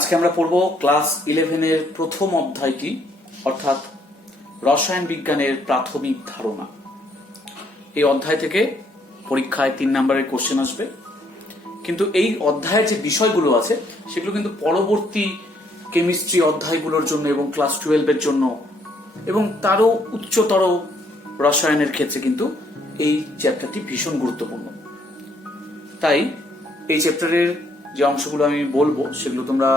আজকে আমরা পড়ব ক্লাস 11 এর প্রথম অধ্যায়টি, অর্থাৎ রসায়ন বিজ্ঞানের প্রাথমিক ধারণা। এই অধ্যায় থেকে পরীক্ষায় 3 নম্বরের কোশ্চেন আসবে, কিন্তু এই অধ্যায়ের যে বিষয়গুলো আছে সেগুলো কিন্তু পরবর্তী কেমিস্ট্রি অধ্যায়গুলোর জন্য এবং ক্লাস 12 এর জন্য এবং তারও উচ্চতর রসায়নের ক্ষেত্রে কিন্তু এই চ্যাপ্টারটি ভীষণ গুরুত্বপূর্ণ। তাই এই চ্যাপ্টারের যে অংশগুলো আমি বলবো সেগুলো তোমরা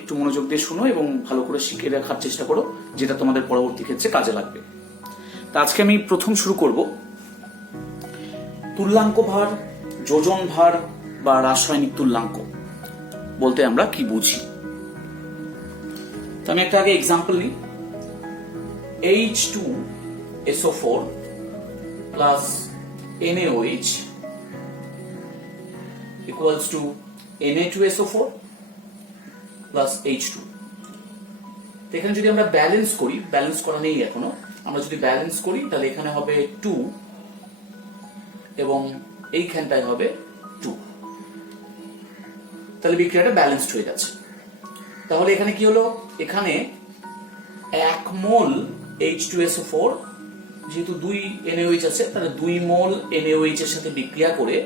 একটু মনোযোগ দিয়ে শুনো এবং ভালো করে শিখে রাখার চেষ্টা করো, যেটা তোমাদের পরবর্তী ক্ষেত্রে কাজে লাগবে। তা আজকে আমি প্রথম শুরু করব তুল্যাঙ্ক ভার, যোজন ভার বা রাসায়নিক তুল্যাঙ্ক বলতে আমরা কি বুঝি। তো আমি একটা আগে এক্সাম্পল নিই। H2SO4 plus NaOH equals to Na2SO4 plus H2। এখানে যদি আমরা ব্যালেন্স করি, ব্যালেন্স করা নেই এখনো, আমরা যদি ব্যালেন্স করি তাহলে এখানে হবে 2 এবং এইখানটায় হবে 2, তাহলে বিক্রিয়াটা ব্যালেন্সড হয়ে যাচ্ছে। তাহলে এখানে কি হলো, এখানে 1 মোল H2SO4, যেহেতু 2 NaOH আছে তাহলে 2 মোল NaOH এর সাথে বিক্রিয়া করে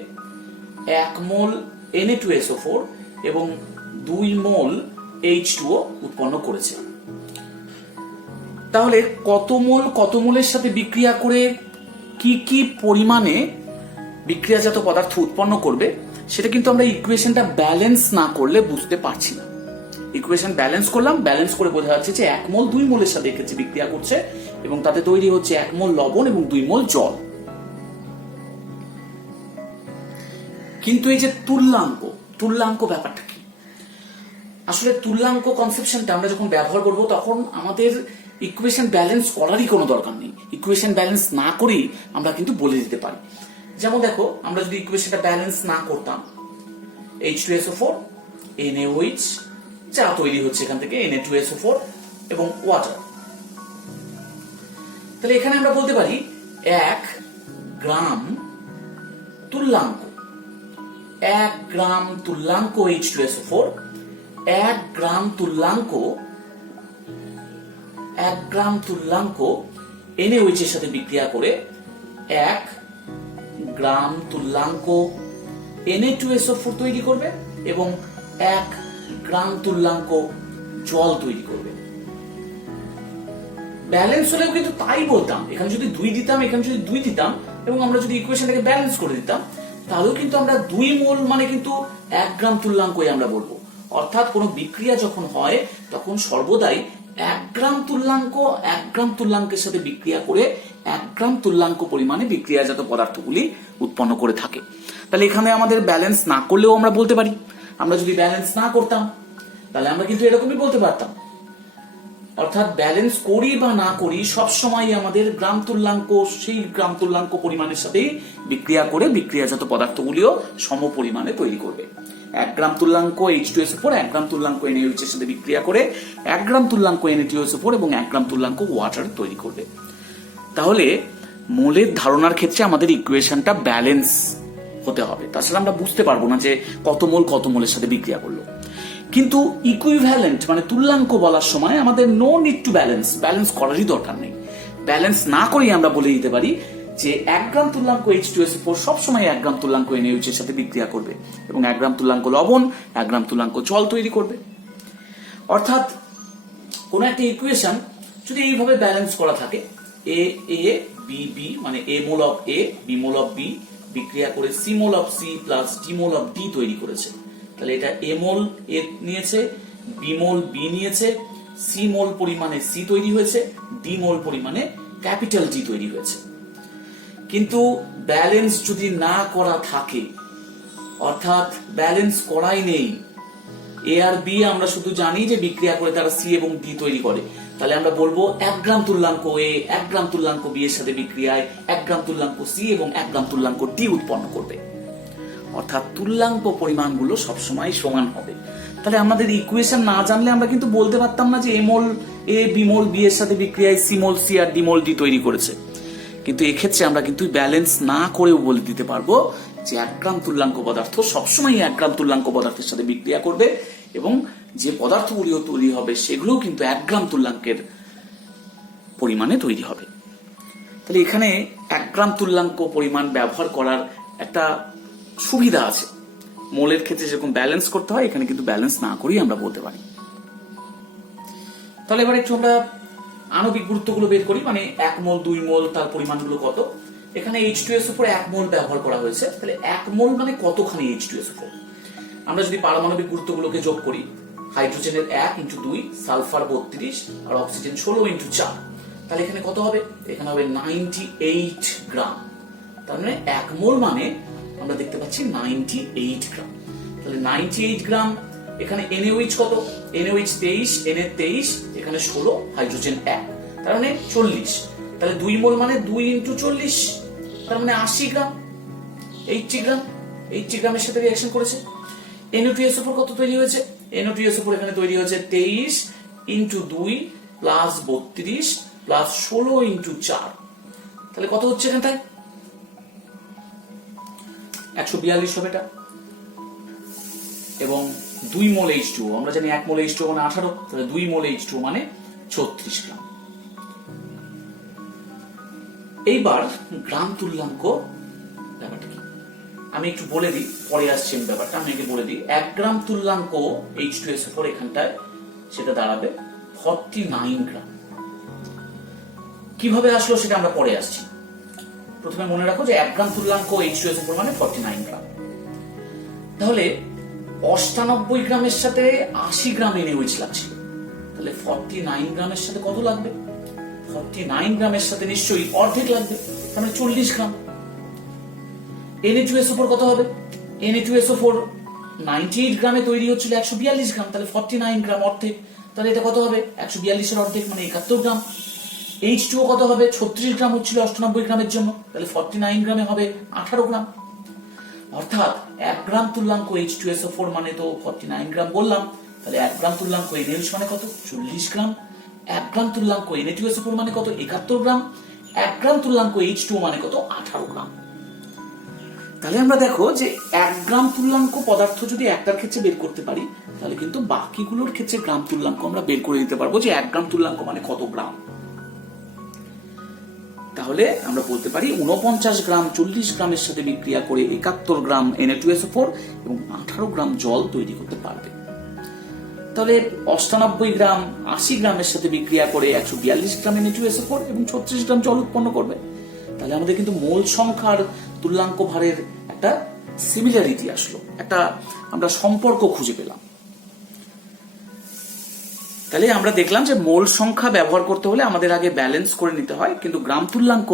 1 মোল Na2SO4 এবং 2 মোল H2O উৎপন্ন করেছে। তাহলে কত মোলের সাথে বিক্রিয়া করে কি কি পরিমাণে বিক্রিয়াজাত পদার্থ উৎপন্ন করবে সেটা কিন্তু আমরা ইকুয়েশনটা ব্যালেন্স না করলে বুঝতে পারছি না। ইকুয়েশন ব্যালেন্স করলাম, ব্যালেন্স করে বোঝা যাচ্ছে যে 1 মোল 2 মোলের সাথে এক্ষেত্রে বিক্রিয়া করছে এবং তাতে তৈরি হচ্ছে 1 মোল লবণ এবং 2 মোল জল। কিন্তু এই যে তুল্যাঙ্ক ব্যাপারটা কি? আসলে তুল্যাঙ্ক কনসেপশনটা আমরা যখন ব্যবহার করব তখন আমাদের ইকুয়েশন ব্যালেন্স করারই কোনো দরকার নেই। ইকুয়েশন ব্যালেন্স না করেই আমরা কিন্তু বলে দিতে পারি। যেমন দেখো, আমরা যদি ইকুয়েশনটা ব্যালেন্স না করতাম, H2SO4 NaOH যা তৈরি হচ্ছে এখান থেকে Na2SO4 এবং ওয়াটার, তাহলে এখানে আমরা বলতে পারি 1 গ্রাম তুল্যাঙ্ক, 1 গ্রাম তুল্যাঙ্ক H2SO4, 1 গ্রাম তুল্যাঙ্ক NaOH এর সাথে বিক্রিয়া করে 1 গ্রাম তুল্যাঙ্ক Na2SO4 তৈরি করবে এবং 1 গ্রাম তুল্যাঙ্ক জল তৈরি করবে। ব্যালেন্স হলেও কিন্তু তাই বলতাম, এখানে যদি 2 দিতাম, এখানে যদি 2 দিতাম এবং আমরা যদি ইকুয়েশনটাকে ব্যালেন্স করে দিতাম তাহলেও কিন্তু আমরা 2 মোল মানে কিন্তু 1 গ্রাম তুল্যাঙ্কই আমরা বলবো। অর্থাৎ কোনো বিক্রিয়া যখন হয় তখন সর্বদাই 1 গ্রাম তুল্যাঙ্কের সাথে বিক্রিয়া করে 1 গ্রাম তুল্যাঙ্ক পরিমাণে বিক্রিয়াজাত পদার্থগুলি উৎপন্ন করে থাকে। তাহলে এখানে আমাদের ব্যালেন্স না করলেও আমরা বলতে পারি। আমরা যদি ব্যালেন্স না করতাম তাহলে আমরা কিন্তু এরকমই বলতে পারতাম। অর্থাৎ ব্যালেন্স করি বা না করি সবসময় আমাদের গ্রাম তুল্যাঙ্ক সেই গ্রাম তুল্যাঙ্ক পরিমাণের সাথে বিক্রিয়া করে বিক্রিয়াজাত পদার্থগুলিও সম পরিমাণে তৈরি করবে। 1 গ্রাম তুল্যাঙ্ক H2SO4 1 গ্রাম তুল্যাঙ্ক NaOH এর সাথে বিক্রিয়া করে 1 গ্রাম তুল্যাঙ্ক Na2SO4 এবং 1 গ্রাম তুল্যাঙ্ক ওয়াটার তৈরি করবে। তাহলে মোলের ধারণার ক্ষেত্রে আমাদের ইকুয়েশনটা ব্যালেন্স হতে হবে, তাছাড়া আমরা বুঝতে পারবো না যে কত মোলের সাথে বিক্রিয়া করলো। কিন্তু ইকুইভ্যালেন্ট মানে তুল্যাঙ্ক বলার সময় আমাদের নো নিড টু ব্যালেন্স করারই দরকার নেই। ব্যালেন্স না করেই আমরা বলে দিতে পারি যে 1 গ্রাম তুল্যাঙ্ক H2SO4 সবসময় 1 গ্রাম তুল্যাঙ্ক NaOH এর সাথে বিক্রিয়া করবে এবং 1 গ্রাম তুল্যাঙ্ক লবণ 1 গ্রাম তুল্যাঙ্ক জল তৈরি করবে। অর্থাৎ কোন একটা ইকুয়েশন যদি এইভাবে ব্যালেন্স করা থাকে, A মানে A mole of A B mole of B বিক্রিয়া করে C mole of C plus D mole of D তৈরি করেছে, তাহলে এটা A মোল A নিয়েছে, B মোল B নিয়েছে, C মোল পরিমাণে C তৈরি হয়েছে, D মোল পরিমাণে ক্যাপিটাল D তৈরি হয়েছে। কিন্তু ব্যালেন্স যদি না করা থাকে, অর্থাৎ ব্যালেন্স করাই নেই, A আর B আমরা শুধু জানি যে বিক্রিয়া করে তারা C এবং D তৈরি করে, তাহলে আমরা বলবো 1 গ্রাম তুল্যাঙ্ক A 1 গ্রাম তুল্যাঙ্ক B এর সাথে বিক্রিয়ায় 1 গ্রাম তুল্যাঙ্ক C এবং 1 গ্রাম তুল্যাঙ্ক D উৎপন্ন করবে। অর্থাৎ তুল্যাঙ্ক পরিমাণগুলো সবসময় সমান হবে। তাহলে আমাদের ইকুয়েশন না জানলে আমরা কিন্তু বলতে পারতাম না যে A mole A B mole B এর সাথে বিক্রিয়ায় C মোল C আর D মোল D তৈরি করেছে। কিন্তু এক্ষেত্রে আমরা কিন্তু ব্যালেন্স না করেও বলে দিতে পারবো যে 1 গ্রাম তুল্যাঙ্ক পদার্থ সবসময় 1 গ্রাম তুল্যাঙ্ক পদার্থের সাথে বিক্রিয়া করবে এবং যে পদার্থগুলিও তৈরি হবে সেগুলোও কিন্তু 1 গ্রাম তুল্যাঙ্কের পরিমাণে তৈরি হবে। তাহলে এখানে 1 গ্রাম তুল্যাঙ্ক পরিমাণ ব্যবহার করার একটা সুবিধা আছে। মোলের ক্ষেত্রে যেরকম ব্যালেন্স করতে হয়, এখানে কিন্তু ব্যালেন্স না করেই আমরা বলতে পারি। তাহলে এবার একটু আমরা আণবিক গুরুত্বগুলো বের করি, মানে 1 মোল 2 মোল তার পরিমাণগুলো কত। এখানে H2SO4 1 মোল ব্যবহার করা হয়েছে, তাহলে 1 মোল মানে কতখানি H2SO4। আমরা যদি পারমাণবিক গুরুত্বগুলোকে যোগ করি, হাইড্রোজেনের 1 × 2, সালফার 32 আর অক্সিজেন 16 × 4, তাহলে এখানে কত হবে? এখানে হবে 98 গ্রাম। তার মানে 1 মোল মানে আমরা দেখতে পাচ্ছি 98 গ্রাম। তাহলে 98 গ্রাম। এখানে NaOH কত? NaOH 23, Na 23, এখানে 16, হাইড্রোজেন 1, তার মানে 40। তাহলে 2 মোল মানে 2 × 40, তার মানে 80 গ্রাম। 80 গ্রাম, 80 গ্রামের সাথে রিঅ্যাকশন করেছে। Na2SO4 কত তৈরি হয়েছে? Na2SO4 এখানে তৈরি হয়েছে 23 × 2 + 32 + 16 × 4, তাহলে কত হচ্ছে এখানটায়? 142 হবে এটা। এবং 2 মোল H2O, আমরা জানি 1 মোল H2O মানে 18, তাহলে 2 মোল H2O মানে 36 গ্রাম। এইবার গ্রাম তুল্যাঙ্ক ব্যাপারটা কি আমি একটু বলে দিই, পরে আসছি আমি ব্যাপারটা, আমি আগে বলে দিই। 1 গ্রাম তুল্যাঙ্ক H2SO4 এখানটায় সেটা দাঁড়াবে 49 গ্রাম। কিভাবে আসলো সেটা আমরা পরে আসছি। প্রথমে মনে রাখো যে 1 গ্রাম তুল্যাঙ্ক H2SO4 মানে 49 গ্রাম। তাহলে 98 গ্রামের সাথে 80 গ্রাম NaOH লাগছিল, তাহলে 49 গ্রামের সাথে কত লাগবে? 49 গ্রামের সাথে নিশ্চয়ই অর্ধেক লাগবে, তার মানে 40 গ্রাম। Na2SO4 কত হবে? Na2SO4 98 গ্রামে তৈরি হচ্ছিল 142 গ্রাম, তাহলে 49 গ্রাম অর্ধেক, তাহলে এটা কত হবে? 142 এর অর্ধেক মানে 71 গ্রাম। H2O কত হবে? 36 গ্রাম হচ্ছিল 98 গ্রামের জন্য, তাহলে 49 গ্রামে হবে 18 গ্রাম। অর্থাৎ 1 গ্রাম তুল্যাঙ্ক H2SO4 মানে তো 49 গ্রাম বললাম, তাহলে 1 গ্রাম তুল্যাঙ্ক NaOH মানে কত? 40 গ্রাম। 1 গ্রাম তুল্যাঙ্ক Na2SO4 মানে কত? 71 গ্রাম। 1 গ্রাম তুল্যাঙ্ক H2O মানে কত? 18 গ্রাম। তাহলে আমরা দেখো যে 1 গ্রাম তুল্যাঙ্ক পদার্থ যদি একটার ক্ষেত্রে বের করতে পারি, তাহলে কিন্তু বাকিগুলোর ক্ষেত্রে গ্রাম তুল্যাঙ্ক আমরা বের করে দিতে পারবো যে 1 গ্রাম তুল্যাঙ্ক মানে কত গ্রাম। তাহলে আমরা বলতে পারি 49 গ্রাম 40 গ্রামের সাথে বিক্রিয়া করে 71 গ্রাম Na2SO4 এবং 18 গ্রাম জল তৈরি করতে পারবে। তাহলে 98 গ্রাম 80 গ্রামের সাথে বিক্রিয়া করে 142 গ্রাম Na2SO4 এবং 36 গ্রাম জল উৎপন্ন করবে। তাহলে আমাদের কিন্তু মোল সংখ্যার তুল্যাঙ্ক ভারের একটা সিমিলারিটি আসলো, একটা আমরা সম্পর্ক খুঁজে পেলাম। তাহলে আমরা দেখলাম যে মোল সংখ্যা ব্যবহার করতে হলে আমাদের আগে ব্যালেন্স করে নিতে হয়, কিন্তু গ্রাম তুল্যাঙ্ক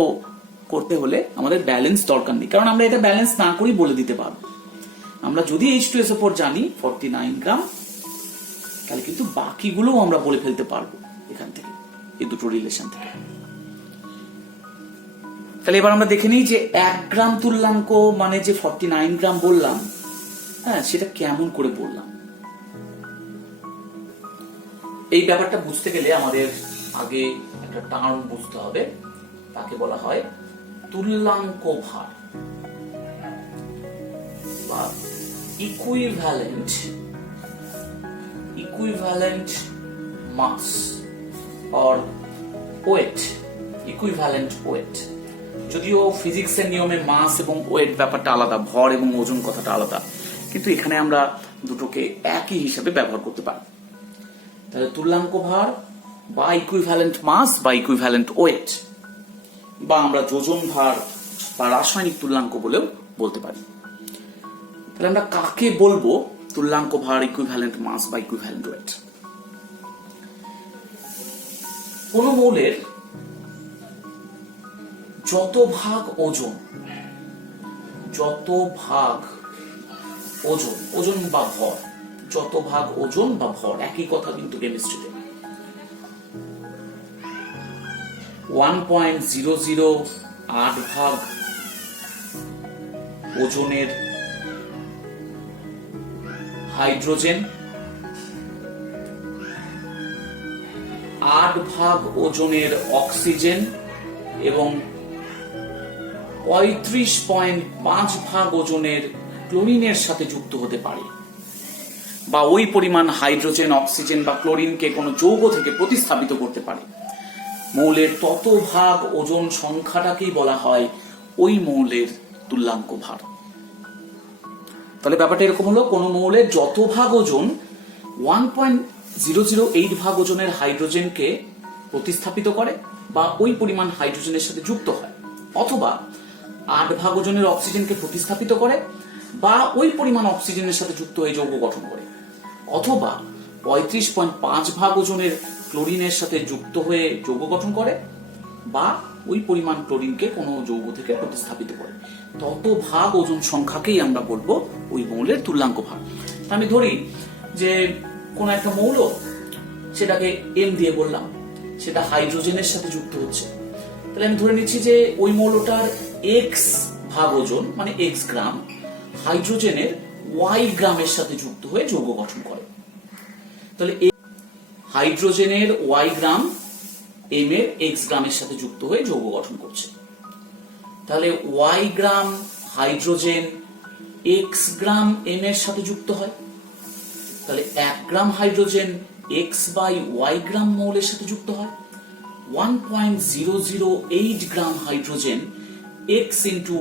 করতে হলে আমাদের ব্যালেন্স দরকার নেই, কারণ আমরা এটা ব্যালেন্স না করেই বলে দিতে পারবো। আমরা যদি H2SO4 জানি 49 গ্রাম, তাহলে কিন্তু বাকিগুলোও আমরা বলে ফেলতে পারবো এখান থেকে, এই দুটো রিলেশন থেকে। তাহলে এবার আমরা দেখে নিই যে 1 গ্রাম তুল্যাঙ্ক মানে যে 49 গ্রাম বললাম, হ্যাঁ সেটা কেমন করে বললাম। এই ব্যাপারটা বুঝতে গেলে আমাদের আগে একটা টার্ম বুঝতে হবে, তাকে বলা হয় তুল্যাঙ্ক ভার বা equivalent mass or weight, equivalent weight. যদিও ফিজিক্সের নিয়মে মাস এবং ওয়েট ব্যাপারটা আলাদা, ভর এবং ওজন কথাটা আলাদা, কিন্তু এখানে আমরা দুটোকে একই হিসাবে ব্যবহার করতে পারি। তাহলে তুল্যাঙ্ক ভার বা ইকুইভ্যালেন্ট মাস বা ইকুইভ্যালেন্ট ওয়েট, বা আমরা যোজন ভার বা রাসায়নিক তুল্যাঙ্ক বলেও বলতে পারি। তাহলে আমরা কাকে বলবো তুল্যাঙ্ক ভার, ইকুইভ্যালেন্ট মাস বা ইকুইভ্যালেন্ট ওয়েট? কোন মৌলের যত ভাগ ওজন, ওজন বা ভর, যত ভাগ ওজন বা ভর একই কথা কিন্তু কেমিস্ট্রিতে। 1.008 ভাগ ওজনের হাইড্রোজেন, 8 ভাগ ওজনের অক্সিজেন এবং 35.5 ভাগ ওজনের ক্লোরিনের সাথে যুক্ত হতে পারে। বা ওই পরিমাণ হাইড্রোজেন, অক্সিজেন বা ক্লোরিনকে কোনো যৌগ থেকে প্রতিস্থাপিত করতে পারে, মৌলের তত ভাগ ওজন সংখ্যাটাকেই বলা হয় ওই মৌলের তুল্যাঙ্ক ভার। তাহলে ব্যাপারটা এরকম হলো, কোন মৌলের যত ভাগ ওজন 1.008 ভাগ ওজনের হাইড্রোজেনকে প্রতিস্থাপিত করে বা ওই পরিমাণ হাইড্রোজেনের সাথে যুক্ত হয়, অথবা 8 ভাগ ওজনের অক্সিজেনকে প্রতিস্থাপিত করে বা ওই পরিমাণ অক্সিজেনের সাথে যুক্ত হয়ে যৌগ গঠন করে, অথবা 35.5 ভাগ ওজনের ক্লোরিনের সাথে যুক্ত হয়ে যৌগ গঠন করে বা ওই পরিমাণ ক্লোরিনকে কোনো যৌগ থেকে প্রতিস্থাপিত করে, তত ভাগ ওজন সংখ্যাকেই আমরা বলবো ওই মৌলের তুল্যাঙ্ক ভার। আমি ধরি যে কোন একটা মৌল, সেটাকে এম দিয়ে বললাম, সেটা হাইড্রোজেনের সাথে যুক্ত হচ্ছে, তাহলে আমি ধরে নিচ্ছি যে ওই মৌলটার এক্স ভাগ ওজন মানে এক্স গ্রাম হাইড্রোজেনের ওয়াই গ্রামের সাথে যুক্ত হয়ে যৌগ গঠন করে। তাহলে হাইড্রোজেনের ওয়াই গ্রাম এম এর এক্স গ্রামের সাথে যুক্ত হয়ে যৌগ গঠন করছে। তাহলে Y gram hydrogen X gram M এর সাথে যুক্ত হয়, তাহলে 1 gram hydrogen X by Y gram মৌলের সাথে যুক্ত হয়। 1.008 gram hydrogen X into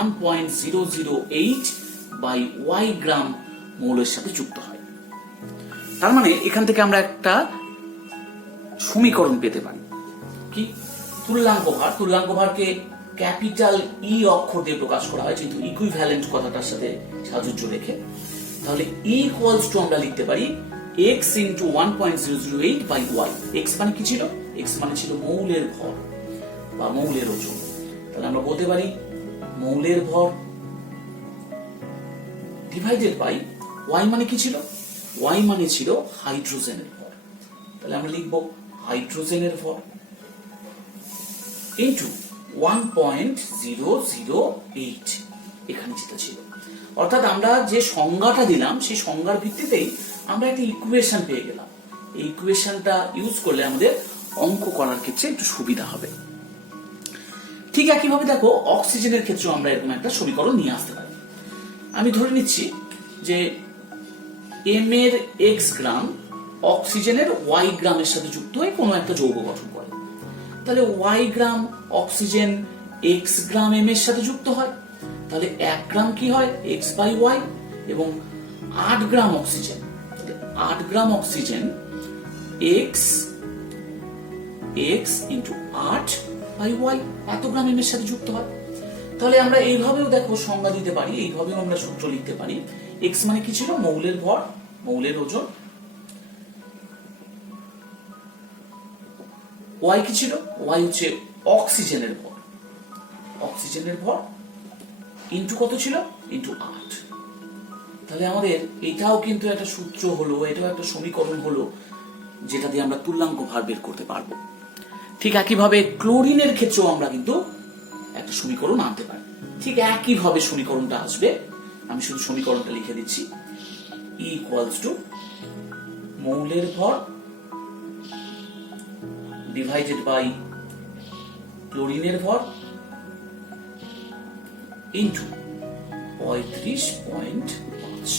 1.008 by Y gram মৌলের সাথে যুক্ত হয়। তার মানে এখান থেকে আমরা একটা সমীকরণ পেতে পারি, কি? তুল্যাঙ্ক ভার। তুল্যাঙ্ক ভারকে ক্যাপিটাল ই অক্ষর দিয়ে প্রকাশ করা হয়, যেহেতু ইকুইভ্যালেন্ট কথাটার সাথে সাযুজ্য রেখে। তাহলে ই ইকুয়ালস টু আমরা লিখতে পারি x into 1.008 by y. X মানে কি ছিল? এক্স মানে ছিল মৌলের ভর বা মৌলের ওজন। তাহলে আমরা বলতে পারি মৌলের ভর ডিভাইডেড বাই ওয়াই মানে কি ছিল? ওয়াই মানে ছিল হাইড্রোজেনের ভর। তাহলে আমরা লিখব হাইড্রোজেনের ভর ইন্টু 1.008 এখানে যেটা ছিল। অর্থাৎ আমরা যে সংজ্ঞাটা দিলাম সেই সংজ্ঞার ভিত্তিতেই আমরা একটা ইকুয়েশন পেয়ে গেলাম। এই ইকুয়েশনটা ইউজ করলে আমাদের অঙ্ক করার ক্ষেত্রে একটু সুবিধা হবে। ঠিক একইভাবে দেখো অক্সিজেনের ক্ষেত্রেও আমরা এরকম একটা সমীকরণ নিয়ে আসতে পারি। আমি ধরে নিচ্ছি যে এম এর এক্স গ্রাম অক্সিজেনের ওয়াই গ্রামের সাথে যুক্ত হয়ে কোনো একটা যৌগ গঠন করে। তাহলে Y gram oxygen x gram M এর সাথে যুক্ত হয়, তাহলে 1 গ্রাম কি হয়? এক্স বাই ওয়াই, এবং 8 gram oxygen, 8 gram oxygen x x into 8 by y, এত গ্রাম এম এর সাথে যুক্ত হয়। তাহলে আমরা এইভাবেও দেখো সংজ্ঞা দিতে পারি, এইভাবেও আমরা সূত্র লিখতে পারি। এক্স মানে কি ছিল? মৌলের ভর, মৌলের ওজন। ওয়াই কি ছিল? ওয়াই হচ্ছে অক্সিজেনের ভর, অক্সিজেনের ভর ইন্টু কত ছিল? ইন্টু 8। তাহলে আমাদের এটাও কিন্তু একটা সূত্র হলো, এটাও একটা সমীকরণ হলো, যেটা দিয়ে আমরা তুল্যাঙ্ক ভার বের করতে পারবো। ঠিক একইভাবে ক্লোরিনের ক্ষেত্রেও আমরা কিন্তু একটা সমীকরণ আনতে পারি। ঠিক একইভাবে সমীকরণটা আসবে, আমি শুধু সমীকরণটা লিখে দিচ্ছি। ই ইকুয়ালস টু মৌলের ভর ডিভাইডেড বাই ক্লোরিনের ভর ইন্টু 35.5।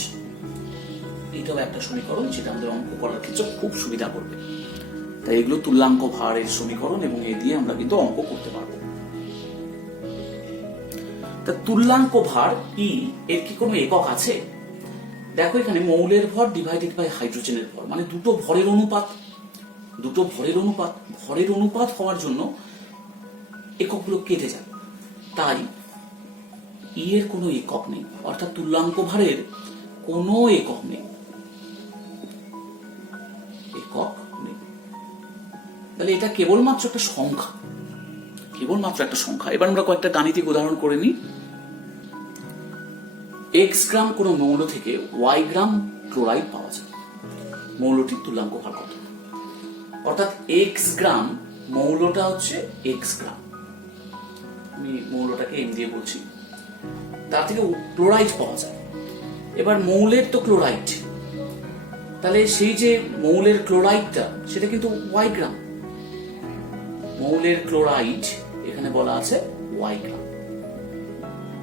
এটাও একটা সমীকরণ যেটা আমাদের অঙ্ক করার ক্ষেত্রে খুব সুবিধা করবে। তাই এগুলো তুল্যাঙ্ক ভারের সমীকরণ এবং এ দিয়ে আমরা কিন্তু অঙ্ক করতে পারবো। তা তুল্যাঙ্ক ভার ই এর কি কোনো একক আছে? দেখো এখানে মৌলের ভর ডিভাইডেড বাই হাইড্রোজেনের ভর, মানে দুটো ভরের অনুপাত, দুটো ভরের অনুপাত। ভরের অনুপাত হওয়ার জন্য এককগুলো কেটে যাবে, তাই ই এর কোনো একক নেই, অর্থাৎ তুল্যাঙ্ক ভারের কোনো একক নেই, একক নেই। তাহলে এটা কেবলমাত্র একটা সংখ্যা, কেবলমাত্র একটা সংখ্যা। এবার আমরা কয়েকটা গাণিতিক উদাহরণ করে নিই। এক্স গ্রাম কোনো মৌল থেকে ওয়াই গ্রাম ক্লোরাইড পাওয়া যায়, মৌলটির তুল্যাঙ্ক ভার কত? অর্থাৎ এক্স গ্রাম, মৌলটা হচ্ছে এক্স গ্রাম, আমি মৌলটাকে এম দিয়ে বলছি, তার থেকে ক্লোরাইড পাওয়া যায়। এবার মৌলের তো ক্লোরাইড, তাহলে সেই যে মৌলের ক্লোরাইডটা সেটা কিন্তু ওয়াই গ্রাম, মৌলের ক্লোরাইড এখানে বলা আছে ওয়াই গ্রাম।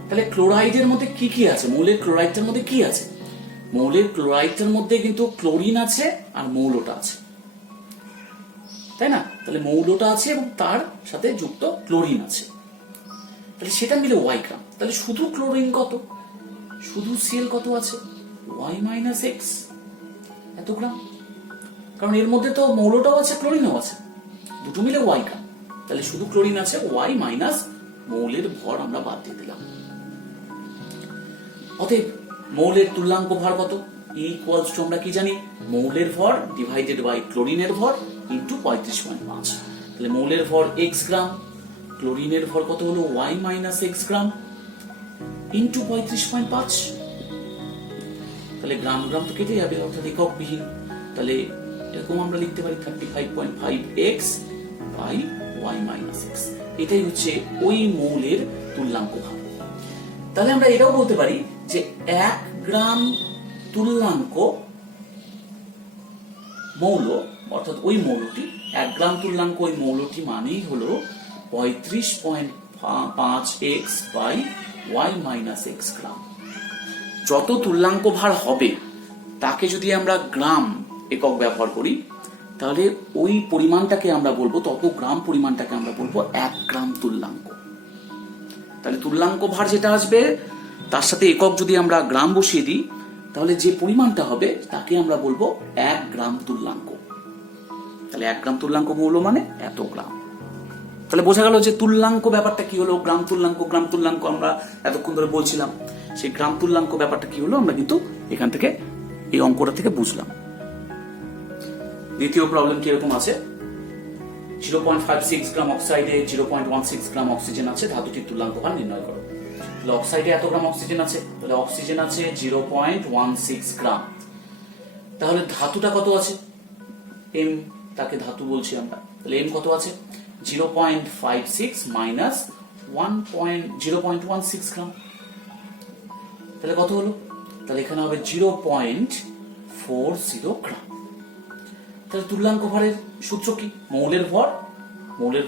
তাহলে ক্লোরাইডের মধ্যে কি কি আছে? মৌলের ক্লোরাইডের মধ্যে কি আছে? মৌলের ক্লোরাইডটার মধ্যে কিন্তু ক্লোরিন আছে আর মৌলটা আছে, তাই না? তাহলে মৌলটা আছে এবং তার সাথে যুক্ত ক্লোরিন আছে, তাহলে সেটা মিলে ওয়াই গ্রাম। তাহলে শুধু ক্লোরিন কত, শুধু সিএল কত আছে, ওয়াই মাইনাস এক্স এত গ্রাম, কারণ এর মধ্যে তো মৌলটাও আছে ক্লোরিনও আছে, দুটো মিলে ওয়াই গ্রাম। তাহলে শুধু ক্লোরিন আছে, ওয়াই মাইনাস মৌলের ভর আমরা বাদ দিয়ে দিলাম। অতএব মৌলের তুল্যাঙ্ক ভর কত, ইকুয়ালস টু আমরা কি জানি, মৌলের ভর ডিভাইডেড বাই ক্লোরিনের ভর ইন্টু 35.5। তাহলে মৌলের ভর এক্স গ্রাম, ক্লোরিনের ভর কত হলো y minus x gram into 35.5। তাহলে গ্রাম গ্রাম তো কেটে যাবে, অর্থাৎ একক বিহীন। তাহলে এরকম আমরা লিখতে পারি 35.5x by Y minus x. এটাই হচ্ছে ওই মৌলের তুল্যাঙ্ক ভর। তাহলে আমরা এটাও বলতে পারি যে 1 গ্রাম তুল্যাঙ্ক মৌল, অর্থাৎ ওই মৌলটি 1 গ্রাম তুল্যাঙ্ক ওই মৌলটি মানেই হলো 35.5x by Y minus x gram. যত তুল্যাঙ্ক ভার হবে তাকে যদি আমরা গ্রাম একক ব্যবহার করি, তাহলে ওই পরিমাণটাকে আমরা বলবো, তত গ্রাম পরিমাণটাকে আমরা বলবো 1 গ্রাম তুল্যাঙ্ক। তাহলে তুল্যাঙ্ক ভার যেটা আসবে তার সাথে একক যদি আমরা গ্রাম বসিয়ে দিই, তাহলে যে পরিমাণটা হবে তাকে আমরা বলবো 1 গ্রাম তুল্যাঙ্ক। তাহলে 1 গ্রাম তুল্যাঙ্ক মৌল মানে এত গ্রাম। তাহলে বোঝা গেল যে তুল্যাঙ্ক ব্যাপারটা কি হলো, গ্রাম তুল্যাঙ্ক আমরা এতক্ষণ ধরে বলছিলাম, সেই গ্রাম তুল্যাঙ্ক ব্যাপারটা কি হলো আমরা কিন্তু এখান থেকে এই অঙ্কটা থেকে বুঝলাম। দ্বিতীয় প্রবলেম কি এরকম আছে, 0.56 গ্রাম অক্সাইডে 0.16 গ্রাম অক্সিজেন আছে, ধাতুটির তুল্যাঙ্ক ভার নির্ণয় করো। তাহলে অক্সাইডে এত গ্রাম অক্সিজেন আছে, তাহলে অক্সিজেন আছে 0.16 গ্রাম। তাহলে ধাতুটা কত আছে, এম, তাকে ধাতু বলছি আমরা, তাহলে এম কত আছে 0.56 মাইনাস 0.16 গ্রাম, তাহলে কত হলো, তাহলে এখানে হবে 0.40 গ্রাম। তাহলে তুল্যাঙ্ক ভরের সূত্র কি, মৌলের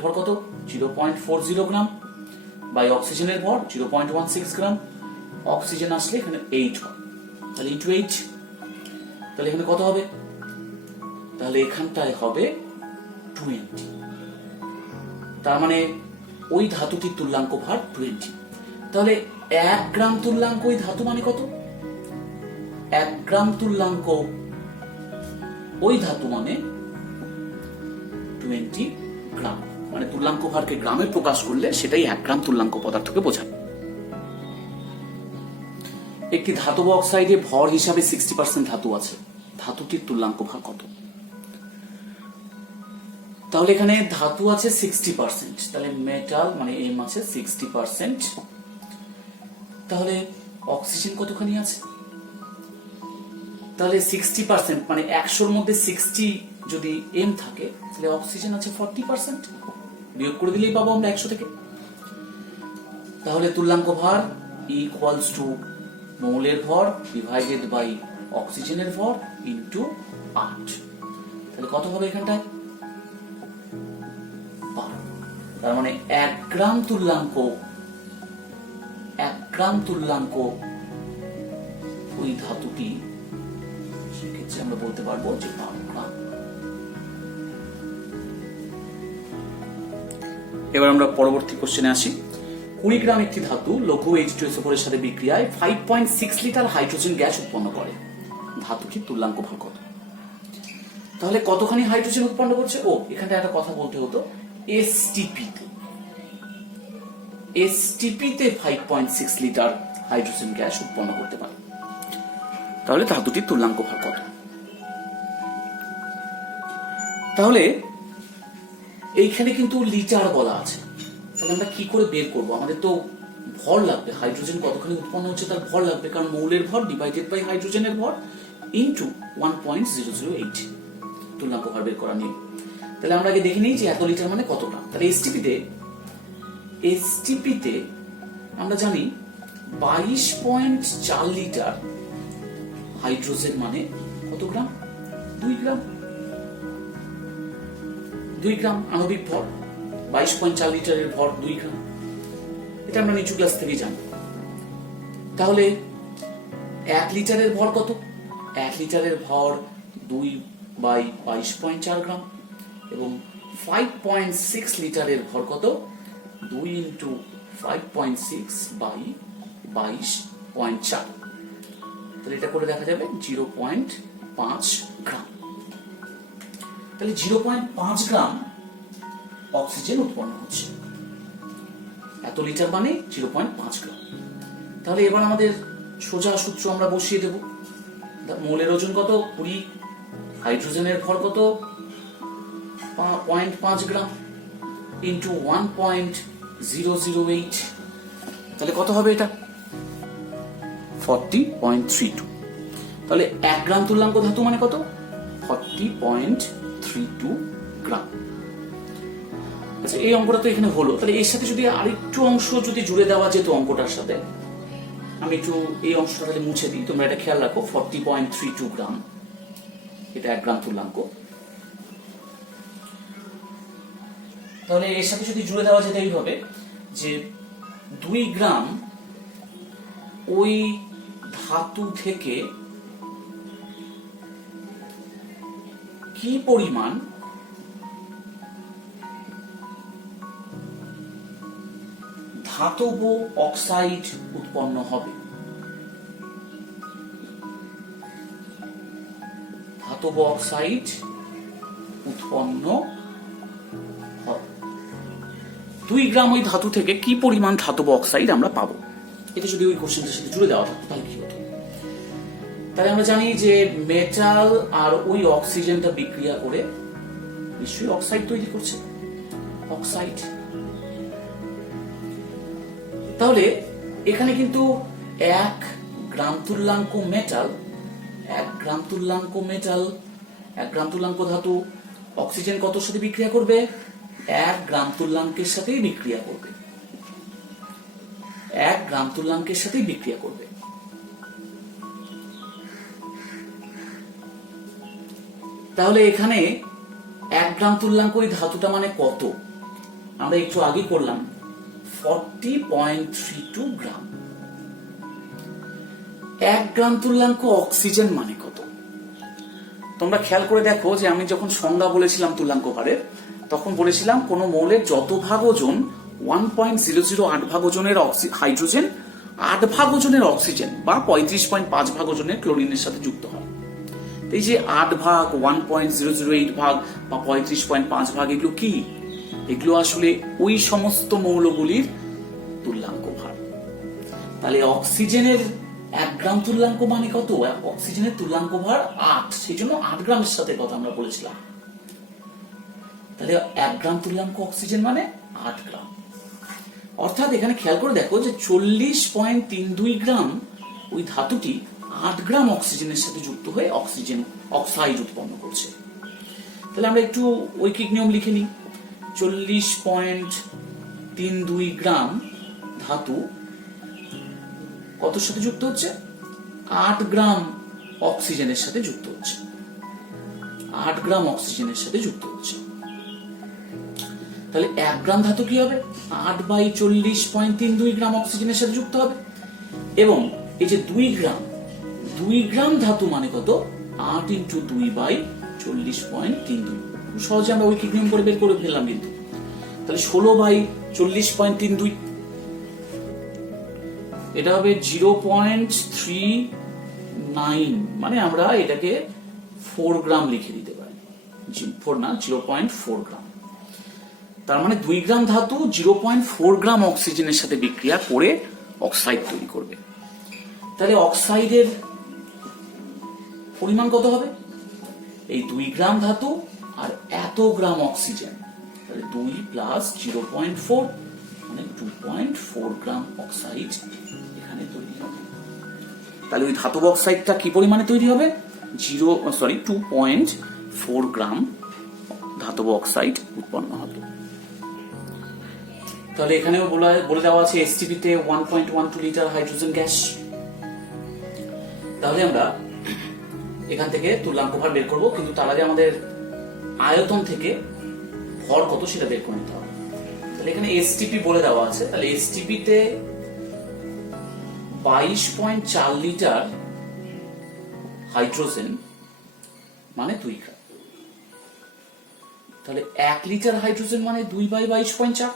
ভর কত 0.40 গ্রাম বাই অক্সিজেনের ভর 0.16 গ্রাম। অক্সিজেন আসলে এখানে 8 হয়, তাহলে ইন্টু 8, তাহলে এখানে কত হবে, তাহলে এখানটায় হবে 20। তার মানে ওই ধাতুটির তুল্যাঙ্ক ভার 20। তাহলে 1 গ্রাম তুল্যাঙ্ক ওই ধাতু মানে কত, 1 গ্রাম তুল্যাঙ্ক ওই ধাতু মানে 20 গ্রাম। মানে তুল্যাঙ্ক ভারকে গ্রামে প্রকাশ করলে সেটাই 1 গ্রাম তুল্যাঙ্ক পদার্থকে বোঝায়। একটি ধাতব অক্সাইডে ভর হিসাবে 60% ধাতু আছে, ধাতুটির তুল্যাঙ্ক ভার কত। তাহলে এখানে ধাতু আছে 60%, তাহলে মেটাল মানে এম আছে 60%। তাহলে অক্সিজেন কতখানি আছে, তাহলে 60% মানে 100-র মধ্যে 60 যদি এম থাকে, তাহলে অক্সিজেন আছে 40%, বিয়োগ করে দিলেই পাবো আমরা 100 থেকে। তাহলে তুল্যাঙ্ক ভার ইকুয়ালস টু মৌলের ভর ডিভাইডেড বাই অক্সিজেনের ভর ইন্টু 8। তাহলে কত হবে এখানটায় 12। তার মানে 1 গ্রাম তুল্যাঙ্ক ওই ধাতুটি, সেক্ষেত্রে আমরা বলতে পারবো যে 12 গ্রাম। এবার আমরা পরবর্তী কোশ্চেনে আসি। 20 গ্রাম একটি ধাতু লঘু H2SO4 এর সাথে বিক্রিয়ায় 5.6 লিটার হাইড্রোজেন গ্যাস উৎপন্ন করে, ধাতুটির তুল্যাঙ্ক ভার কত। তাহলে কতখানি হাইড্রোজেন উৎপন্ন করছে, ও এখানটা একটা কথা বলতে হতো, এসটিপিতে 5.6 লিটার হাইড্রোজেন গ্যাস উৎপন্ন করতে পারে। তাহলে ধাতুটির তুল্যাঙ্ক ভার কত। তাহলে এইখানে কিন্তু লিটার বলা আছে, তাহলে আমরা কি করে বের করব, আমাদের তো ভর লাগবে, হাইড্রোজেন কতখানি উৎপন্ন হচ্ছে তার ভর লাগবে, কারণ মৌলের ভর ডিভাইডেড বাই হাইড্রোজেনের ভর ইনটু 1.008 তুল্যাঙ্ক ভার বের করা নিয়ে। তাহলে আমরা আগে দেখে নিই যে এত লিটার মানে কত গ্রাম। তাহলে এসটিপিতে আমরা জানি 22.4 লিটার হাইড্রোজেন মানে কত গ্রাম, 2 গ্রাম আণবিক ভর, 22.4 লিটারের ভর 2 গ্রাম, এটা আমরা নিচু ক্লাস থেকে জানি। তাহলে 1 লিটারের ভর কত, 1 লিটারের ভর 2/22.4 গ্রাম এবং 5.6 লিটারের ভর কত 2 × 5.6/22.4, তাহলে এটা করে দেখা যাবে 0.5 গ্রাম। তাহলে 0.5 গ্রাম অক্সিজেন উৎপন্ন হচ্ছে, এত লিটার মানে 0.5 গ্রাম। তাহলে এবার আমাদের সোজা সূত্র আমরা বসিয়ে দেব। মোলের ওজন কত 20, হাইড্রোজেনের ভর কত 0.5 গ্রাম ইন্টু 1.008, তাহলে কত হবে এটা 40.32। তাহলে 1 গ্রাম তুল্যাঙ্ক ধাতু মানে কত 40.32 গ্রাম। আচ্ছা, এই অঙ্কটা তো এখানে হলো, তাহলে এর সাথে যদি আরেকটু অংশ যদি জুড়ে দেওয়া যেত অঙ্কটার সাথে, আমি একটু এই অংশটা তাহলে মুছে দিই, তোমরা এটা খেয়াল রাখো 40.32 গ্রাম, এটা 1 গ্রাম তুল্যাঙ্ক। তাহলে এর সাথে যদি জুড়ে দেওয়া যেত এইভাবে যে 2 গ্রাম ওই ধাতু থেকে কি পরিমাণ ধাতব অক্সাইড উৎপন্ন হবে, ধাতব অক্সাইড উৎপন্ন হবে 2 গ্রাম ওই ধাতু থেকে কি পরিমাণ ধাতব অক্সাইড আমরা পাবো। এটা যদি ওই কোশ্চেনটার সাথে জুড়ে দেওয়া থাকতো তাহলে কি হতো, তাহলে আমরা জানি যে মেটাল আর ওই অক্সিজেনটা বিক্রিয়া করে নিশ্চয়ই অক্সাইড তৈরি করছে, অক্সাইড। তাহলে এখানে কিন্তু 1 গ্রাম তুল্যাঙ্ক মেটাল, 1 গ্রাম তুল্যাঙ্ক মেটাল, 1 গ্রাম তুল্যাঙ্ক ধাতু অক্সিজেন কতর সাথে বিক্রিয়া করবে 1 গ্রাম তুল্যাঙ্কের সাথেই বিক্রিয়া করবে, 1 গ্রাম তুল্যাঙ্কের সাথেই বিক্রিয়া করবে। তাহলে এখানে 1 গ্রাম তুল্যাঙ্ক ওই ধাতুটা মানে কত, আমরা একটু আগে করলাম 40.32 গ্রাম। 1 গ্রাম তুল্যাঙ্ক অক্সিজেন মানে কত, তোমরা খেয়াল করে দেখো যে আমি যখন সংজ্ঞা বলেছিলাম তুল্যাঙ্ক ভারের, তখন বলেছিলাম কোন মৌলের যত ভাগ ওজন 1.008 ভাগ ওজনের হাইড্রোজেন 8 ভাগ ওজনের অক্সিজেন বা 35.5 ভাগ ওজনের ক্লোরিনের সাথে যুক্ত হয়। এই যে 8 ভাগ, 1.008 ভাগ বা 35.5 ভাগ, এগুলো কি, এগুলো আসলে ওই সমস্ত মৌলগুলির তুল্যাঙ্ক ভার। তাহলে অক্সিজেনের 1 গ্রাম তুল্যাঙ্ক মানে কত, অক্সিজেনের তুল্যাঙ্ক ভার 8, সেই জন্য 8 গ্রামের সাথে কথা আমরা বলেছিলাম। তাহলে 1 গ্রাম তুল্যাঙ্ক অক্সিজেন মানে 8 গ্রাম, অর্থাৎ এখানে খেয়াল করে দেখো যে 40.32 গ্রাম ওই ধাতুটি 8 গ্রাম অক্সিজেনের সাথে যুক্ত হয়ে অক্সিজেন অক্সাইড উৎপন্ন করছে। তাহলে আমরা একটু ঐকিক নিয়ম লিখে নিই। 40.32 গ্রাম ধাতু কতর সাথে যুক্ত হচ্ছে 8 গ্রাম অক্সিজেনের সাথে যুক্ত হচ্ছে, 8 গ্রাম অক্সিজেনের সাথে যুক্ত হচ্ছে। তাহলে 1 গ্রাম ধাতু কি হবে 8/40.32 গ্রাম অক্সিজেনের সাথে যুক্ত হবে, এবং এই যে 2 গ্রাম ধাতু মানে কত 8 × 2/40.32, সহজে আমরা ঐকিক নিয়ম করে বের করে ফেললাম কিন্তু। তাহলে 16/40.32, এটা হবে 0.39, মানে আমরা এটাকে 4 গ্রাম লিখে দিতে পারি, 0.4 গ্রাম। তার মানে 2 গ্রাম ধাতু 0.4 গ্রাম অক্সিজেনের সাথে বিক্রিয়া করে অক্সাইড তৈরি করবে। তাহলে অক্সাইডের পরিমাণ কত হবে, এই 2 গ্রাম ধাতু আর এত গ্রাম অক্সিজেন, তাহলে 2 + 0.4 মানে 2.4 গ্রাম অক্সাইড এখানে তৈরি হবে। তাহলে ওই ধাতব অক্সাইডটা কি পরিমাণে তৈরি হবে 2.4 গ্রাম ধাতব অক্সাইড উৎপন্ন হবে। তাহলে এখানেও বলে দেওয়া আছে এসটিপি তে 1.12 লিটার হাইড্রোজেন গ্যাস। তাহলে আমরা এখান থেকে তুল্যাঙ্ক ভার বের করব, কিন্তু তার আগে আমাদের আয়তন থেকে ভর কত সেটা বের করে নিতে হবে। তাহলে এখানে এসটিপি বলে দেওয়া আছে, তাহলে এসটিপি তে 22.4 লিটার হাইড্রোজেন মানে 2 গ্রাম। তাহলে 1 লিটার হাইড্রোজেন মানে 2/22.4।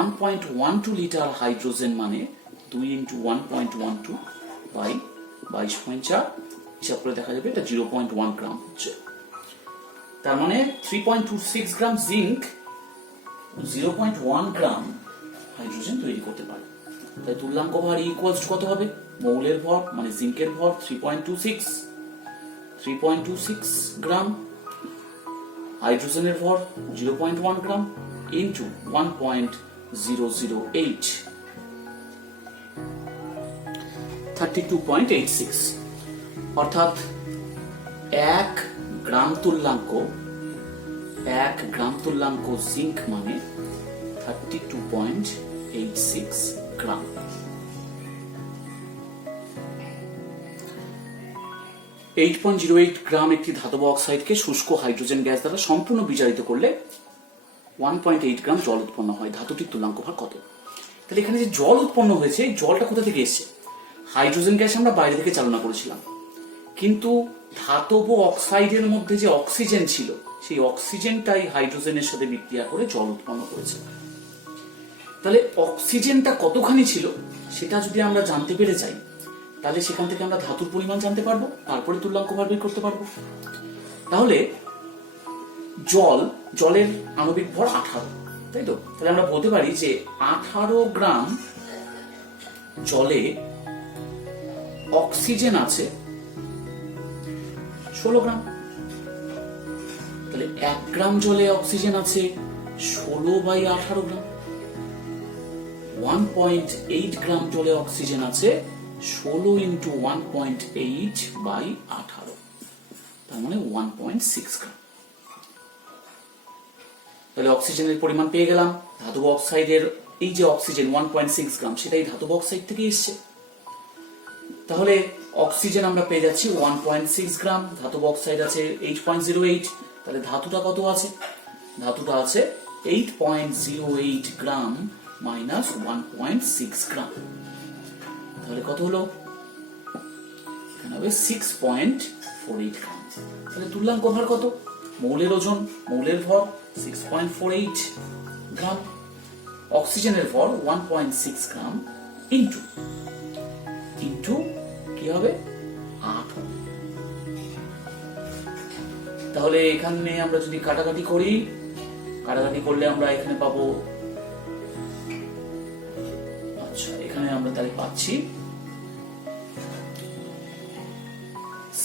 1.12 লিটার হাইড্রোজেন মানে 2 × 1.12 বাই 22.4, হিসাব করে দেখা যাবে এটা 0.1 গ্রাম হচ্ছে। তার মানে 3.26 গ্রাম জিঙ্ক 0.1 গ্রাম হাইড্রোজেন তৈরি করতে পারে। তাই তুল্যাঙ্ক ভর ইকুয়ালস কত হবে? মৌলের ভর মানে জিঙ্কের ভর 3.26 গ্রাম, হাইড্রোজেনের ভর 0.1 গ্রাম ইন্টু 1.008 32.86, অর্থাৎ 1 গ্রাম তুল্যাঙ্ক জিঙ্ক মানে 32.86 গ্রাম। গ্রাম একটি ধাতব অক্সাইডকে শুষ্ক হাইড্রোজেন গ্যাস দ্বারা সম্পূর্ণ বিজারিত করলে 1.8 গ্রাম জল উৎপন্ন হয়। ধাতুটির তুল্যাঙ্ক ভর কত? তাহলে এখানে যে জল উৎপন্ন হয়েছে, জলটা কোথা থেকে এসেছে? হাইড্রোজেন গ্যাস আমরা বাইরে থেকে চালনা করেছিলাম, কিন্তু ধাতব অক্সাইডের মধ্যে যে অক্সিজেন ছিল, সেই অক্সিজেনটাই হাইড্রোজেনের সাথে বিক্রিয়া করে জল উৎপন্ন করেছে। তাহলে অক্সিজেনটা কতখানি ছিল সেটা যদি আমরা জানতে পেরে যাই, তাহলে সেখান থেকে আমরা ধাতুর পরিমাণ জানতে পারবো, তারপরে তুল্যাঙ্ক ভর বের করতে পারবো। তাহলে জলের আণবিক ভর 18, তাই তো? তাহলে আমরা বলতে পারি যে 18 গ্রাম জলে অক্সিজেন আছে 16 গ্রাম। তাহলে 1 গ্রাম জলে অক্সিজেন আছে 16/18 গ্রাম। 1.8 গ্রাম জলে অক্সিজেন আছে 16 × 1.8/18, তার মানে 1.6 গ্রাম। তাহলে অক্সিজেনের পরিমাণ পেয়ে গেলাম। ধাতব অক্সাইডের এই যে অক্সিজেন 1.6 গ্রাম, সেটাই ধাতব অক্সাইড থেকে এসছে। তাহলে অক্সিজেন আমরা পেয়ে যাচ্ছি 1.6 গ্রাম, ধাতব অক্সাইড আছে 8.08। তাহলে ধাতুটা কত আছে? ধাতুটা আছে 8.08 গ্রাম মাইনাস 1.6 গ্রাম। তাহলে কত হলো? এখানে হবে 6.48 গ্রাম। তাহলে তুল্যাঙ্ক ভর কত? মৌলের ওজন, মৌলের ভর 6.48 গ্রাম, অক্সিজেনের ভর 1.6 গ্রাম ইন্টু কি হবে? 8 হবে। তাহলে এখানে আমরা যদি কাটাকাটি করলে আমরা এখানে পাবো, আচ্ছা এখানে আমরা তাহলে পাচ্ছি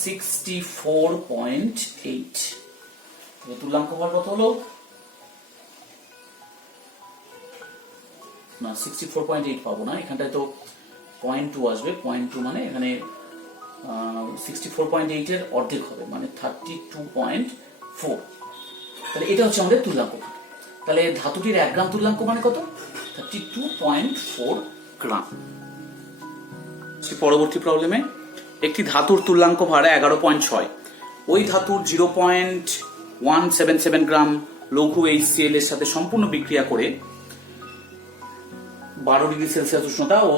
64.8। তুল্যাঙ্ক ভর কত হলো? না 64.8 পাবো না, এখানটায় তো 0.2 আসবে। 0.2 মানে এখানে 64.8 এর অর্ধেক হবে, মানে 32.4। তাহলে এটা হচ্ছে আমাদের তুল্যাঙ্ক ভর। তাহলে ধাতুটির 1 গ্রাম তুল্যাঙ্ক মানে কত? 32.4 গ্রাম। পরবর্তী প্রবলেমে একটি ধাতুর তুল্যাঙ্ক ভর 11.6, ওই ধাতুর 0.177 গ্রাম লঘু HCl এর সাথে সম্পূর্ণ বিক্রিয়া করে 12 ডিগ্রি সেলসিয়াস উষ্ণতা ও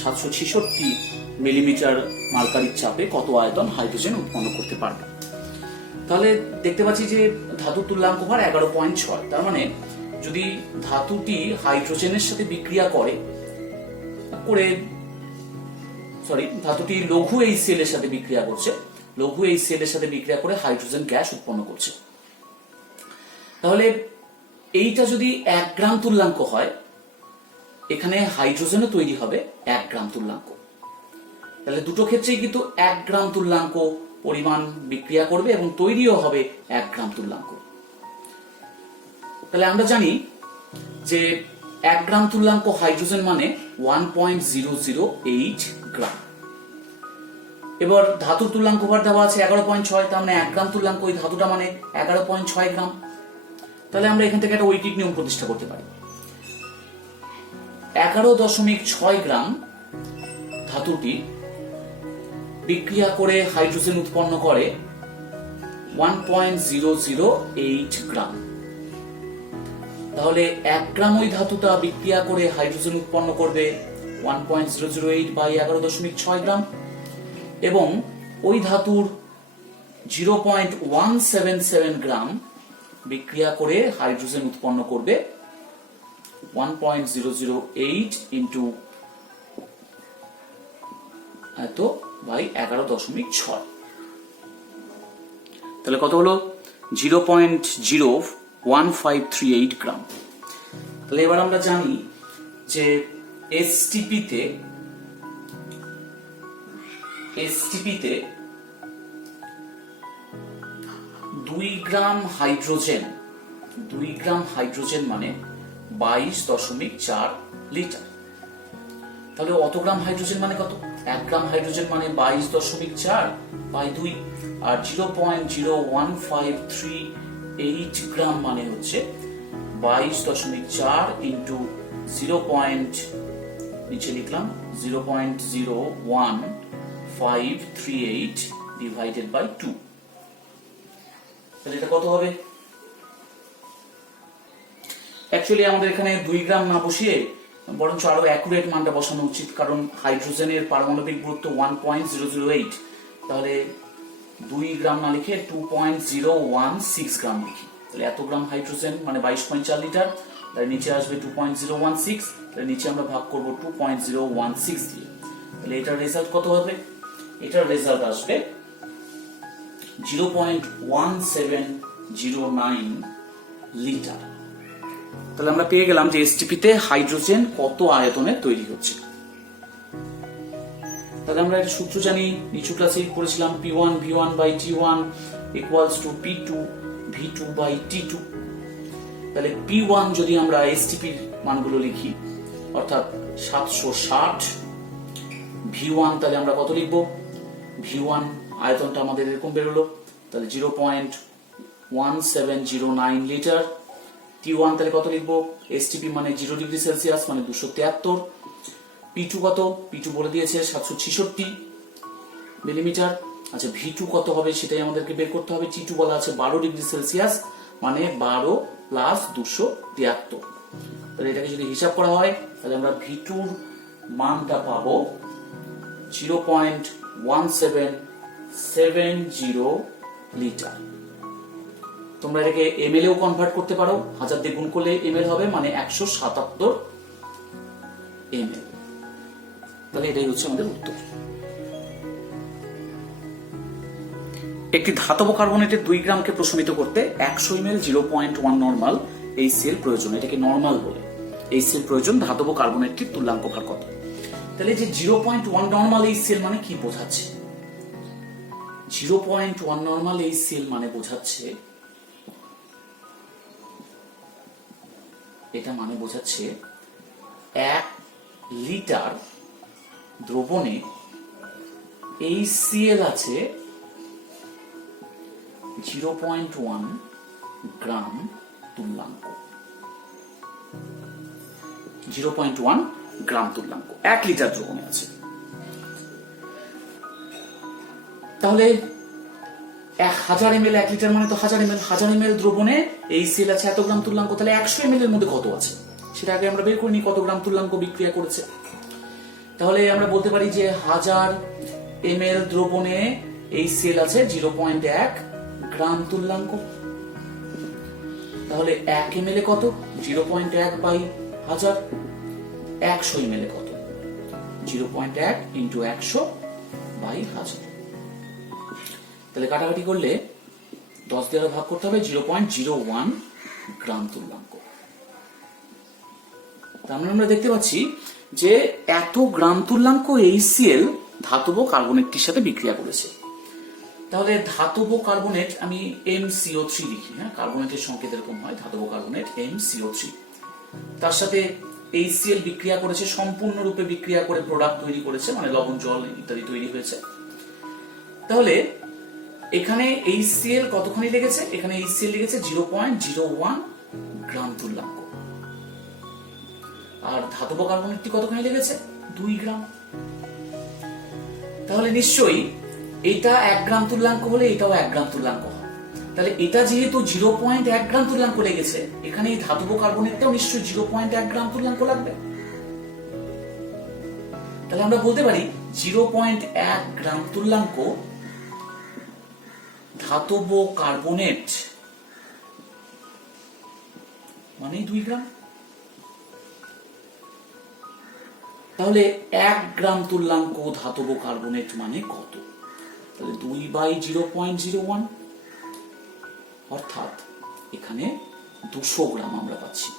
766 মিলিমিটার মার্কারির চাপে কত আয়তন হাইড্রোজেন উৎপন্ন করতে পারবে? তাহলে দেখতে পাচ্ছি যে ধাতুর তুল্যাঙ্ক ভর 11.6। তার মানে যদি ধাতুটি হাইড্রোজেনের সাথে বিক্রিয়া ধাতুটি লঘু HCl এর সাথে বিক্রিয়া করছে, লঘু HCl এর সাথে বিক্রিয়া করে হাইড্রোজেন গ্যাস উৎপন্ন করছে। তাহলে এইটা যদি 1 গ্রাম তুল্যাঙ্ক হয়, এখানে হাইড্রোজেনও তৈরি হবে 1 গ্রাম তুল্যাঙ্ক। তাহলে দুটো ক্ষেত্রেই কিন্তু 1 গ্রাম তুল্যাঙ্ক পরিমাণ বিক্রিয়া করবে এবং তৈরিও হবে 1 গ্রাম তুল্যাঙ্ক। তাহলে আমরা জানি যে 1 গ্রাম তুল্যাঙ্ক হাইড্রোজেন মানে 1.008 গ্রাম। এবার ধাতুর তুল্যাঙ্ক ভর দেওয়া আছে 11.6, তার মানে 1 গ্রাম তুল্যাঙ্ক ওই ধাতুটা মানে 11.6 গ্রাম। তাহলে আমরা এখান থেকে একটা ঐকিক নিয়ম প্রতিষ্ঠা করতে পারি। 11.6 গ্রাম ধাতুটি বিক্রিয়া করে হাইড্রোজেন উৎপন্ন করে 1.008 গ্রাম। তাহলে 1 গ্রাম ওই ধাতুটা বিক্রিয়া করে হাইড্রোজেন উৎপন্ন করবে 1.008/11.6 গ্রাম, এবং ওই ধাতুর 0.177 গ্রাম বিক্রিয়া করে হাইড্রোজেন উৎপন্ন করবে 1.008 ইন্টু এত বাই 11.6। তাহলে কত হলো 0.01538 গ্রাম। তাহলে এবার আমরা জানি যে এসটিপিতে 2 গ্রাম হাইড্রোজেন মানে 22.4 লিটার। তাহলে অত গ্রাম হাইড্রোজেন মানে কত? 1 গ্রাম হাইড্রোজেন মানে 22.4 বাই 2, আর 0.01538 গ্রাম মানে হচ্ছে 22.4 ইন্টু 0. নিচে লিখলাম 0.01538 ডিভাইডেড বাই 2। তাহলে এটা কত হবে? অ্যাকচুয়ালি আমাদের এখানে 2 গ্রাম না বসিয়ে বরঞ্চ আরো অ্যাকুরেট মানটা বসানো উচিত, কারণ হাইড্রোজেনের পারমাণবিক গুরুত্ব 1.008। তাহলে 2 গ্রাম না লিখে 2.016 গ্রাম লিখি। তাহলে এত গ্রাম হাইড্রোজেন মানে 22.4 লিটার, তাহলে নিচে আসবে 2.016, তাহলে নিচে আমরা ভাগ করব 2.016 দিয়ে। তাহলে এটার রেজাল্ট কত হবে? এটার রেজাল্ট আসবে 0.1709 লিটার। তাহলে আমরা পেয়ে গেলাম যে এসটিপিতে হাইড্রোজেন কত আয়তনে তৈরি হচ্ছে। তাহলে আমরা একটা সূত্র জানি, নিচু ক্লাসে পড়েছিলাম, P1 V1 by T1 equals to P2 V2 by T2। তাহলে P1 যদি আমরা এসটিপির মানগুলো লিখি, অর্থাৎ 760, V1 তাহলে আমরা কত লিখবো? V1 আয়তনটা আমাদের এরকম বেরোলো, তাহলে 0.1709 লিটার। T1 তাহলে কত লিখবো? এসটিপি মানে 0 ডিগ্রি সেলসিয়াস মানে 273। P2 কত? P2 বলে দিয়েছে 766 মিলিমিটার। আচ্ছা, V2 কত হবে সেটাই আমাদেরকে বের করতে হবে। T2 বলা আছে 12 ডিগ্রি সেলসিয়াস মানে 12 প্লাস 273। তাহলে এটাকে যদি হিসাব করা হয় তাহলে আমরা V2 মানটা পাবো 0.1770 লিটার। তোমরা এটাকে এমএল এও কনভার্ট করতে পারো, 1000 দিয়ে গুণ করলে এমএল হবে মানে 177 এমএল। তাহলে এটাই হচ্ছে আমাদের উত্তর। একটি ধাতব কার্বনেটের 2 গ্রামকে প্রশমিত করতে 100 ml 0.1 নরমাল HCl প্রয়োজন। এটাকে নরমাল বলে। HCl প্রয়োজন ধাতব কার্বনেটটির তুল্যাঙ্ক ভার কত? তাহলে যে 0.1 নরমাল HCl মানে কি বোঝাচ্ছে? 0.1 নরমাল HCl মানে বোঝাচ্ছে, এটা মানে বোঝাচ্ছে 1 লিটার দ্রবণে HCl আছে 0.1 গ্রাম তুল্যাঙ্ক। 0.1 গ্রাম তুল্যাঙ্ক 1 লিটার দ্রবণে আছে। তাহলে 1000 ml 1 লিটার মানে তো 1000 ml দ্রবণে HCl আছে এত গ্রাম তুল্যাঙ্ক। তাহলে 100 ml এর মধ্যে কত আছে সেটা আগে আমরা বের করে নিই, কত গ্রাম তুল্যাঙ্ক বিক্রিয়া করেছে। তাহলে আমরা বলতে পারি যে 1000 ml দ্রবণে HCl আছে 0.1 গ্রাম তুল্যাঙ্ক। তাহলে 1 ml কত? 0.1 বাই 1000। 100 ml কত? 0.1 ইন্টু 100 বাই 1000। তাহলে কাটাকাটি করলে 10 দিয়ে ভাগ করতে হবে 0.01 গ্রাম তুল্যাঙ্ক। তার মানে আমরা দেখতে পাচ্ছি যে এত গ্রাম তুল্যাঙ্ক HCl ধাতব কার্বনেটটির সাথে বিক্রিয়া করেছে। তাহলে ধাতব কার্বনেট আমি MCO3 লিখি, হ্যাঁ, কার্বনেটের সংকেত এরকম হয়, ধাতব কার্বনেট MCO3। তার সাথে HCl বিক্রিয়া করেছে, সম্পূর্ণরূপে বিক্রিয়া করে প্রোডাক্ট তৈরি করেছে, মানে লবণ জল ইত্যাদি তৈরি হয়েছে। তাহলে এখানে HCl কতখানি লেগেছে? এখানে HCl লেগেছে 0.01 গ্রাম তুল্যাঙ্ক। আর ধাতব কার্বনেটটি কতখানি লেগেছে? 2 গ্রাম। তাহলে নিশ্চয়ই এটা 1 গ্রাম তুল্যাঙ্ক হলে এটাও 1 গ্রাম তুল্যাঙ্ক হবে। তাহলে এটা যেহেতু 0.1 গ্রাম তুল্যাঙ্ক লেগেছে, এখানে এই ধাতব কার্বনেটটাও নিশ্চয়ই 0.1 গ্রাম তুল্যাঙ্ক লাগবে। তাহলে আমরা বলতে পারি 0.1 গ্রাম তুল্যাঙ্ক ধাতব কার্বনেট মানে 2 গ্রাম। তাহলে 1 গ্রাম তুল্যাঙ্ক ধাতব কার্বনেট মানে কত? তাহলে 2/0.01, অর্থাৎ এখানে 200 গ্রাম আমরা পাচ্ছি।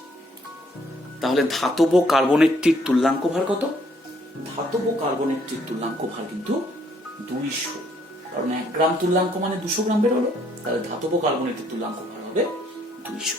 তাহলে ধাতব কার্বনেটটির তুল্যাঙ্ক ভার কত? ধাতব কার্বনেটটির তুল্যাঙ্ক ভার কিন্তু 200, কারণ 1 গ্রাম তুল্যাঙ্ক মানে 200 গ্রাম বের হলো, তাহলে ধাতব কার্বনেটের তুল্যাঙ্ক ভার হবে 200।